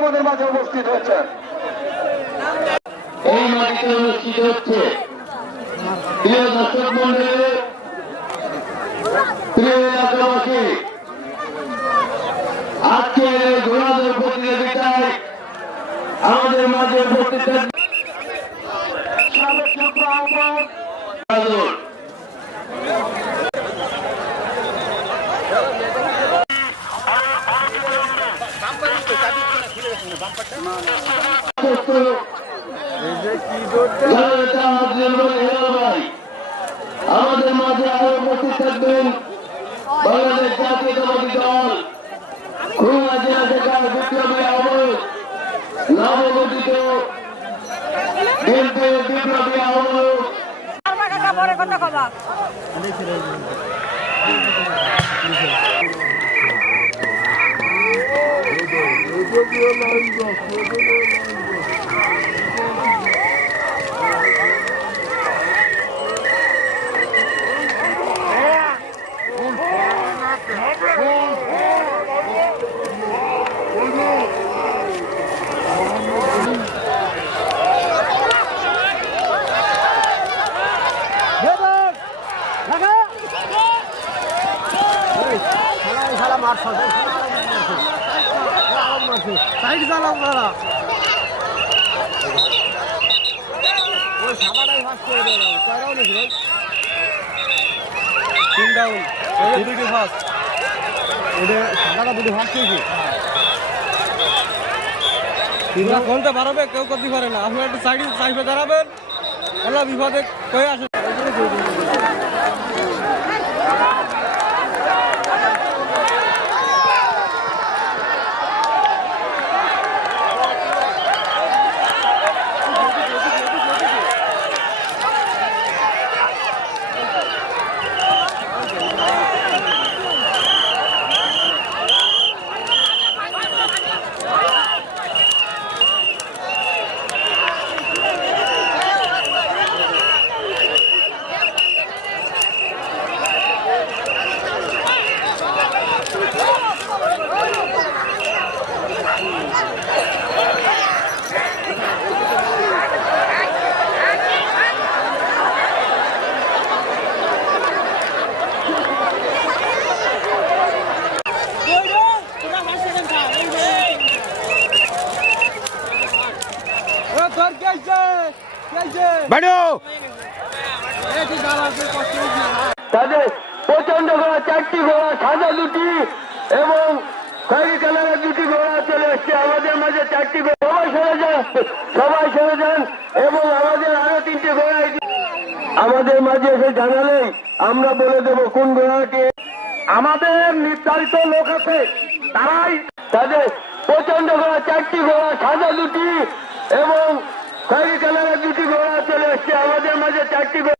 আমাদের মাঝে উপস্থিত হয়েছে। এই মাটিতে অনুষ্ঠিত হচ্ছে প্রিয় দর্শক মন্ডলী, প্রিয় এলাকাবাসী, আজকের এই ঘোড়াদৌড় প্রতিযোগিতায় আমাদের মাঝে উপস্থিত আমাদের মাঝে আরো উপস্থিত থাকবেন বাংলাদেশ জাতীয়তাবাদী দল খুলনা জেলা শাখার বিপ্লবী আহ্বায়ক, নবগঠিত বিএনপির বিপ্লবী আহ্বায়ক সাইড চালাও তারা ওই সাবাটাই ফাস্ট করে দেবে কয়রাও নাকি ভাই 3 ডাউন ওই দুটো ফাস্ট ওটা সাবাটা দুটো ফাস্ট হয়েছে তিনটা কোনটা বাড়াবে কেউ করতে পারে না। আপনি একটা সাইডে দাঁড়াবেন, এলা বিপদে কয়ে আসেন। তাদের প্রচন্ড ঘোড়া 4টি ঘোড়া, সাদা 2টি এবং খয়েরি কালারের 2টি ঘোড়া চলে এসছে আমাদের মাঝে। 4টি ঘোড়া সবাই সরে যান এবং আমাদের আরো 3টি ঘোড়া আমাদের মাঝে এসে জানালেই আমরা বলে দেবো কোন ঘোড়াটি। আমাদের নির্ধারিত লোক আছে, তারাই তাদের প্রচন্ড ঘোড়া 4টি ঘোড়া, সাদা 2টি এবং খয়েরি কালারের 2টি ঘোড়া চলে এসছে আমাদের মাঝে। 4টি